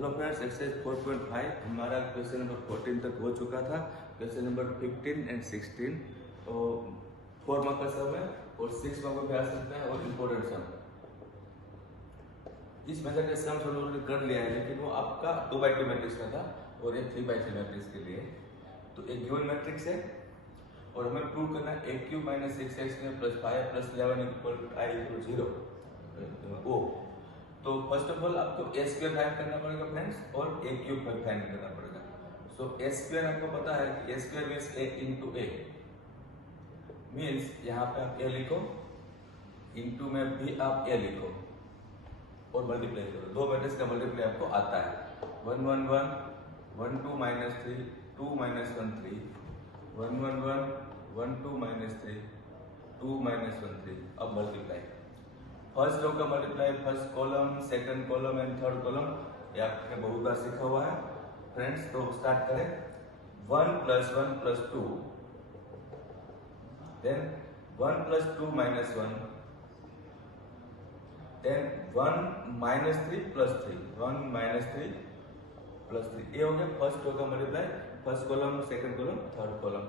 Hello friends, exercise 4.5 हमारा question number 14 तक हो चुका था। क्वेश्चन नंबर 15 एंड 16 तो 4 मार्क का सम है और 6 मार्क में आ सकता है और इम्पोर्टेंट सम। इस मेथड के सम हम लोगों ने कर लिया है, लेकिन वो आपका 2x2 मैट्रिक्स का था और एक 3x3 मैट्रिक्स के लिए। तो एक गिवन मैट्रिक्स है और हमें प्रूव करना है a cube minus 6x plus 5 plus 11 equal I equal 0 ओ। तो फर्स्ट ऑफ ऑल आपको ए स्क्वायर फाइंड करना पड़ेगा फ्रेंड्स और ए क्यूब फाइंड करना पड़ेगा। सो ए स्क्वायर आपको पता है कि A square means A into A, means यहाँ पे आप ए लिखो, इनटू में भी आप ए लिखो और मल्टीप्लाई करो। दो मैट्रिक्स का मल्टीप्लाई आपको आता है 1 1 1 1 2 माइनस 3 2 माइनस 1 3 1 1 1 1 2 माइनस 3 2 माइनस 1 3। अब मल्टीप्लाई फर्स्ट रो का multiply first column, second column and third column, ये आपने बहुत बार सीखा हुआ है फ्रेंड्स। तो स्टार्ट करें 1 plus 1 plus 2, then 1 plus 2 minus 1, then 1 minus 3 plus 3 1 minus 3 plus 3। ये हो गया फर्स्ट रो का multiply, first column, second column, third column.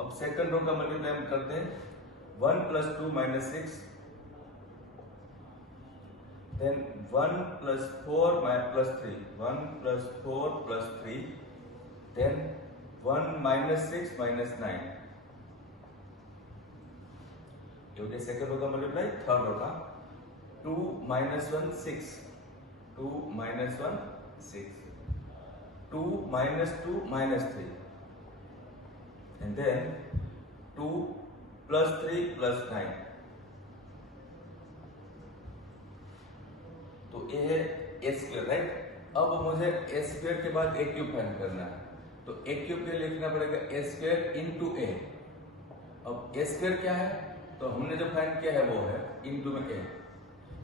अब सेकंड रो का मल्टीप्लाई हम करते हैं 1 plus 2 minus 6, then 1 plus 4 plus 3 1 plus 4 plus 3, then 1 minus 6 minus 9। ये हो गया सेकंड रो का मल्टीप्लाई। थर्ड रो का 2 minus 1 6 2 minus 1 6 2 minus 2 minus 3 and then 2 plus 3 plus 9। तो ये है ए स्क्वायर, राइट। अब मुझे ए स्क्वायर के बाद ए क्यूब फाइंड करना है, तो ए क्यूब के लिए लिखना पड़ेगा ए स्क्वायर इनटू ए। अब ए स्क्वायर क्या है, तो हमने जो फाइंड किया है वो है इनटू में ए,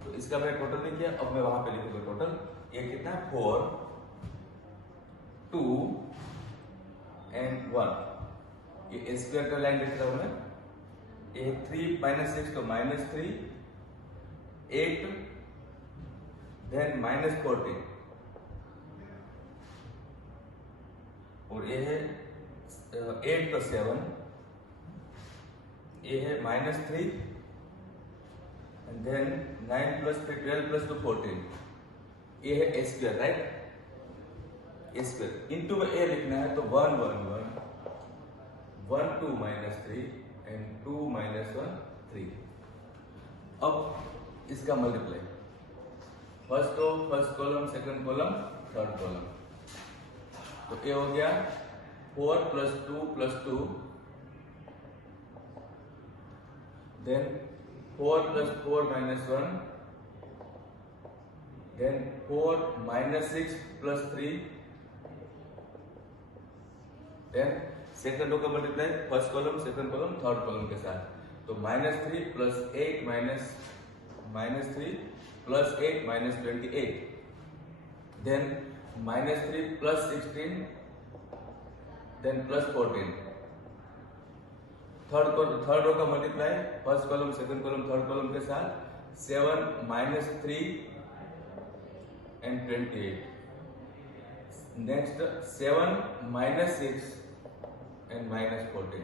तो इसका मैंने टोटल नहीं किया। अब मैं वहां पे लिखूंगा टोटल। ये कितना है 4 2 एंड 1। ये ए स्क्वायर का लाइन लिख रहा हूं मैं। ये 3 माइनस 6 तो माइनस 3 8, देन माइनस 14 और ये है 8 प्लस 7, ये है minus 3 and then 9 plus 3 12 plus 2 14। ये है A square, right. A square into में ए लिखना है, तो 1 1 1 1 2 माइनस 3 एंड 2 माइनस 1 3। अब इसका multiply first row, first column, second column, third column. तो ये हो गया 4 plus 2 plus 2, then 4 plus 4 minus 1, then 4 minus 6 plus 3, then second row का multiply first column, second column, third column के साथ। तो minus 3 plus 8 minus 3 plus 8 minus 28, then minus 3 plus 16, then plus 14। Third row का multiply first column, second column, third column के साथ 7 minus 3 and 28, next 7 minus 6 and minus 14।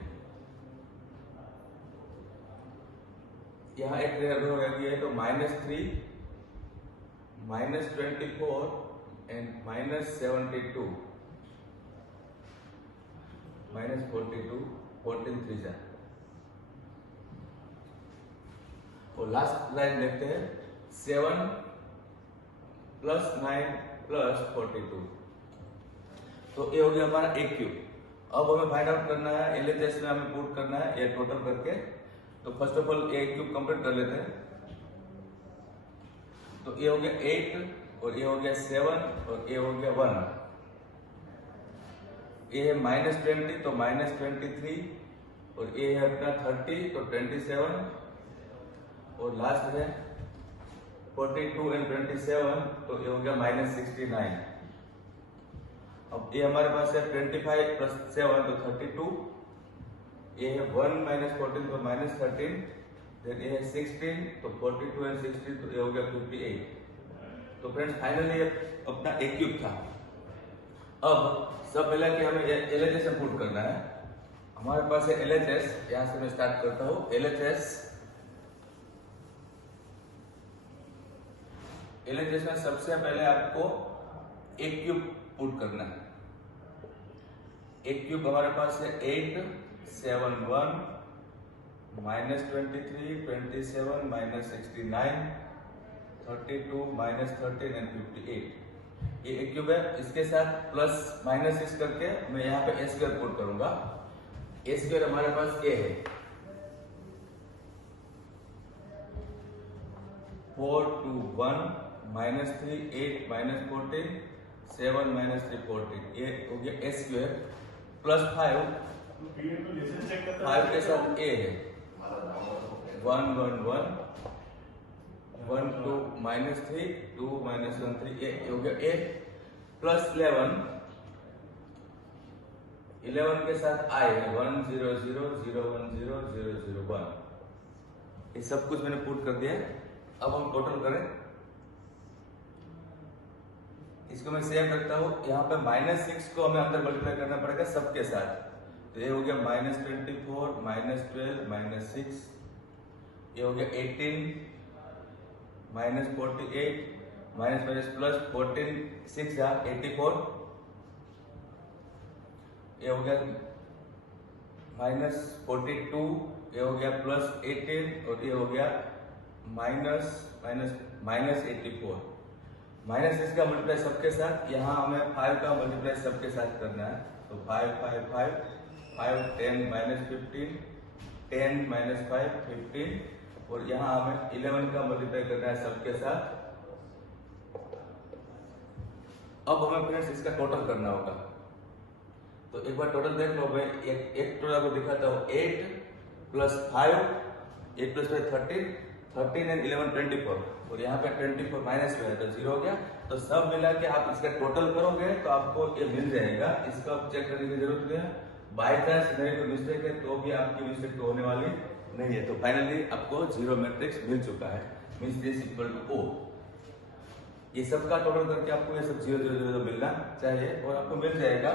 यहाँ एक रो रहती है, तो minus 3 minus 24 and minus 72 minus 42 14 3 जा। और लास्ट लाइन देखते हैं 7 प्लस 9 प्लस 42। तो ये हो गया हमारा ए क्यूब। अब हमें फाइंड आउट करना है एलएचएस में हमें पुट करना है ये टोटल करके। तो first of all A cube complete कर लेते हैं। तो ये हो गया 8 और ये हो गया 7 और ये हो गया 1। ये है माइनस 20 तो माइनस 23 और ये है अपना 30 तो 27 और लास्ट है 42 एंड 27 तो ये हो गया माइनस 69। अब ये हमारे पास है 25 प्लस 7 तो 32, ये है 1 माइनस 14 तो माइनस 13, देन ये है 16 तो 42 एंड 16 तो ये हो गया 58। तो तो फ्रेंड्स फाइनली अपना ए क्यूब था। अब सब मिला के हमें LHS पुट करना है। हमारे पास है LHS, यहां से मैं स्टार्ट करता हूं। LHS में सबसे पहले आपको ए क्यूब पुट करना है। ए क्यूब हमारे पास है 8, 7, 1 -23, 27 -69, 32 -13 एंड 58। ये एक क्यूब है, इसके साथ प्लस माइनस इस करके मैं यहाँ पे ए स्क्वायर पुट करूंगा। ए स्क्वायर हमारे पास ए है 4, 2, 1 -3, 8 -14, 7 -3 14। ये हो गया ए स्क्वायर प्लस 5 के साथ ए है 1, 1, 1 1, 2 -3, 2 -1 3, ये हो गया ए प्लस 11 के साथ आई है 1, 0, 0, 0, 1, 0, 0, 0, 1। ये सब कुछ मैंने पुट कर दिया। अब हम टोटल करें, इसको मैं सेम रखता हूं। यहाँ पे -6 को हमें अंदर मल्टीप्लाई करना पड़ेगा सबके साथ। तो ये हो गया -24, -12, -6, ये हो गया 18 -48 प्लस 14 6 84, ये हो गया -42, ये हो गया प्लस 18 और ये हो गया -84। माइनस इसका मल्टीप्लाई सबके साथ, यहाँ हमें 5 का मल्टीप्लाई सबके साथ करना है। तो 5 5 5 5 10 -15 10 -5 15 और यहाँ हमें 11 का मल्टीप्लाई करना है सबके साथ। अब हमें फ्रेंड्स इसका टोटल करना होगा। तो एक बार टोटल देख लो, मैं एक टोटल को दिखाता हूँ। 8 + 5 8 + 5 13 13 एंड 11 24 और यहाँ पे 24 माइनस में है तो 0 हो गया। तो सब मिला के आप इसका टोटल करोगे तो आपको ये मिल जाएगा। इसका चेक करने की जरूरत नहीं है। बाय चांस नहीं कोई मिस्टेक है तो भी आपकी मिस्टेक तो होने वाली नहीं है। तो फाइनली आपको 0 मैट्रिक्स मिल चुका है, means this equal to O। ये सब का टोटल करके आपको ये सब 0 0 0 मिलना चाहिए और आपको मिल जाएगा।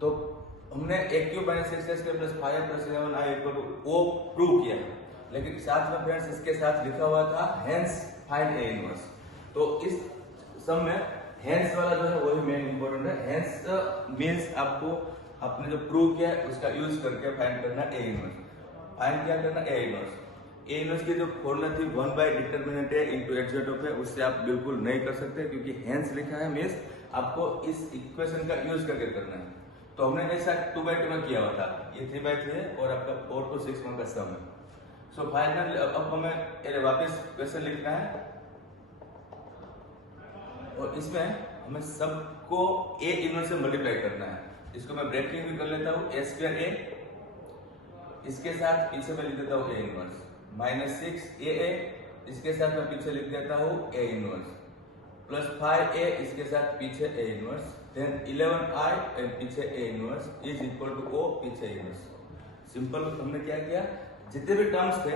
तो हमने A³ - 6x² + 5 + 11i = O prove किया, लेकिन साथ में फ्रेंड्स इसके साथ लिखा हुआ था हेंस फाइंड A इनवर्स। तो इस सम में हेंस वाला जो है वही मेन इंपॉर्टेंट है। हेंस मींस आपको आपने जो प्रूव किया है उसका यूज करके फाइंड करना A इनवर्स। फाइंड क्या करना A इनवर्स। A इनवर्स की जो फॉर्मूला थी 1/डिटरमिनेंट A * x ऑफ A, उससे आप बिल्कुल नहीं कर सकते क्योंकि हेंस लिखा है मींस आपको इस इक्वेशन का यूज करके करना है। तो हमने ऐसा 2/2 में किया हुआ था। ये 3/3 है और आपका 4 to 6 का सम है। सो फाइनल अब हमें वापस क्वेश्चन लिखना है और इसमें हमें सबको A इनवर्स से मल्टीप्लाई करना है। इसको मैं ब्रैकेटिंग भी कर लेता हूँ A² A, इसके साथ पीछे मैं लिख देता हूँ A इनवर्स -6 AA, इसके साथ मैं पीछे लिख देता हूँ A इनवर्स प्लस 5A, इसके साथ पीछे A inverse, then 11i and पीछे A inverse is equal to O पीछे इनवर्स। सिंपल हमने क्या किया, जितने भी टर्म्स थे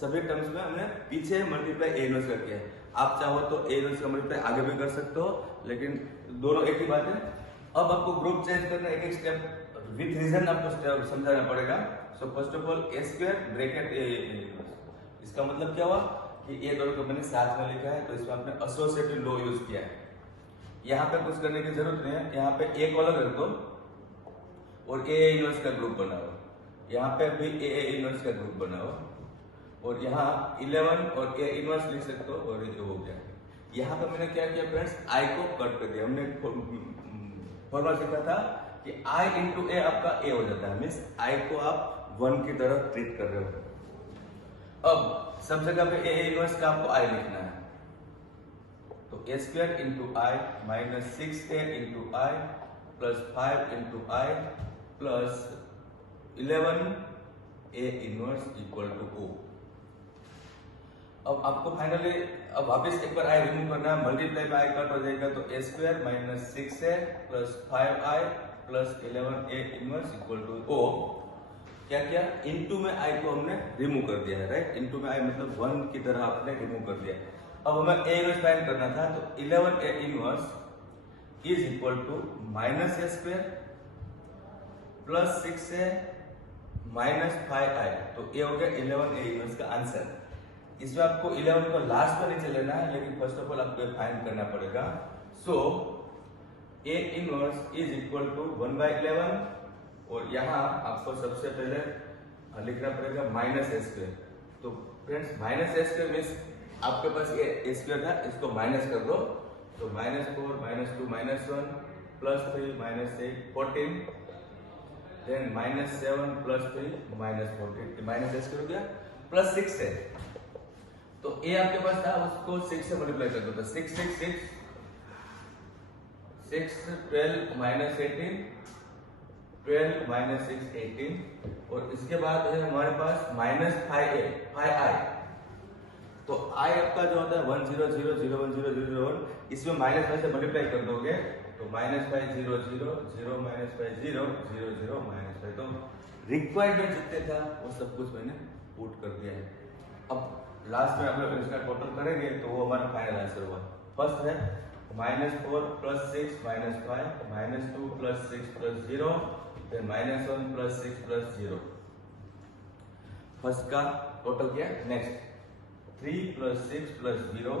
सभी टर्म्स में हमने पीछे मल्टीप्लाई A इनवर्स करके है। आप चाहो तो A इनवर्स का मल्टीप्लाई आगे भी कर सकते हो, लेकिन दोनों एक ही बात है। अब आपको ग्रुप चेंज करना, एक एक स्टेप विथ रीजन आपको समझाना पड़ेगा। So first of all A² bracket A inverse. इसका मतलब क्या हुआ कि ये दोनों को मैंने साथ में लिखा है तो इसमें आपने एसोसिएटिव लॉ यूज किया है। यहाँ पे कुछ करने की जरूरत नहीं है। यहाँ पे A कॉलम रख दो और A इनवर्स का ग्रुप बनाओ, यहाँ पे भी A इनवर्स का ग्रुप बनाओ और यहाँ 11 और A इनवर्स लिख सकते हो और ये हो गया। यहाँ पे मैंने क्या किया फ्रेंड्स, I को कट कर दिया। हमने फॉर्मूला सीखा था कि I × A आपका A हो जाता है, मींस I को आप 1 की तरह ट्रीट कर रहे हो। अब सब जगह पे A इनवर्स का आपको I लिखना है, तो A² × I - 6A × I plus 5 × I plus 11 A inverse equal to O। अब आपको फाइनली अब वापस एक बार I रिमूव करना है, मल्टीप्लाई में I कट हो जाएगा तो A² - 6A plus 5I plus 11A inverse equal to O। क्या किया, इनटू में I को हमने रिमूव कर दिया है, राइट। इनटू में I मतलब 1 की तरह आपने रिमूव कर दिया। अब हमें ए इनवर्स फाइंड करना था, तो 11 A inverse is equal to minus A square plus 6a minus 5i। तो ये हो गया 11 ए इनवर्स का आंसर। इसमें आपको 11 को लास्ट में नीचे लेना है, लेकिन फर्स्ट ऑफ ऑल आपको फाइंड करना पड़ेगा। So A inverse is equal to 1/11, और यहाँ आपको सबसे पहले लिखना पड़ेगा माइनस ए स्क्वायर। तो friends minus A square means आपके पास ये ए स्क्वायर था, इसको माइनस कर दो, तो -4 -2 -1 +3 -8 14, देन -7 +3 -14, माइनस ए स्क्वायर हो गया, प्लस 6 है। तो ए आपके पास था, उसको 6 से मल्टीप्लाई कर दो, तो 6 6 6 6 12 -18 12 -6 18, और इसके बाद है हमारे पास -5i। तो i आपका जो होता है 1 0 0 0 1 0 0 1, इसमें -5 से मल्टीप्लाई कर दोगे तो -5 0 0 0 -5 0 0 0 -5। तो रिक्वायरमेंट जितने था वो सब कुछ मैंने पुट कर दिया है। अब लास्ट में आप लोग इसका टोटल करेंगे तो वो हमारा फाइनल आंसर हुआ। फर्स्ट है -4 + 6 -5 -2 + 6 + 0, फिर -1 + 6 + 0। फर्स्ट का टोटल किया। Next 3 + 6 + 0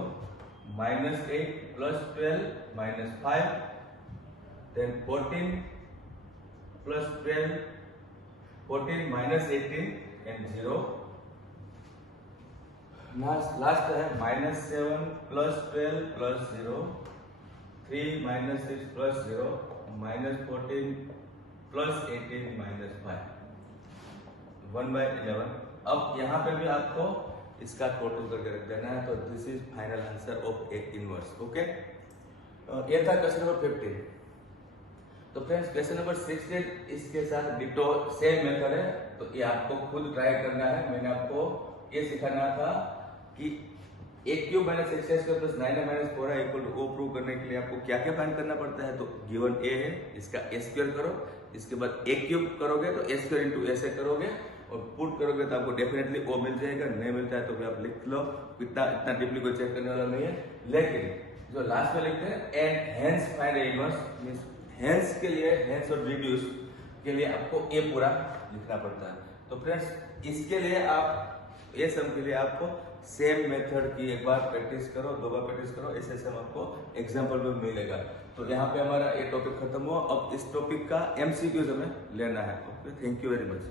-8 + 12 -5, then 14 + 12 14 -18 and 0। लास्ट है -7 + 12 + 0 3 -6 + 0 -14 + 18 -5 1/11। अब यहाँ पे भी आपको इसका टोटल करके रख देना है। तो this is final answer of A inverse. Okay, ये था क्वेश्चन नंबर 15। तो फ्रेंड्स क्वेश्चन नंबर 16 इसके साथ डिटो सेम मेथड है, तो ये आपको खुद ट्राई करना है। मैंने आपको ये सिखाना था कि a³ - x² + 9a - 4a = O prove करने के लिए आपको क्या क्या फाइंड करना पड़ता है। तो गिवन a है, इसका a² करो, इसके बाद a³ करोगे तो a² × a से करोगे, और पुट करोगे तो आपको डेफिनेटली O मिल जाएगा। नहीं मिलता है तो भी आप लिख लो, इतना डीपली कोई चेक करने वाला नहीं है। लेकिन जो लास्ट में लिखते हैं and hence find A inverse, means hence के लिए, हेंस और रिड्यूस के लिए आपको ए पूरा लिखना पड़ता है। तो फ्रेंड्स इसके लिए आप ये सम के लिए आपको सेम मेथड की एक बार प्रैक्टिस करो, 2 बार प्रैक्टिस करो, ऐसे सम आपको एग्जाम्पल में मिलेगा। तो यहाँ पे हमारा ये टॉपिक खत्म हुआ। अब इस टॉपिक का MCQs हमें लेना है। Okay, thank you very much.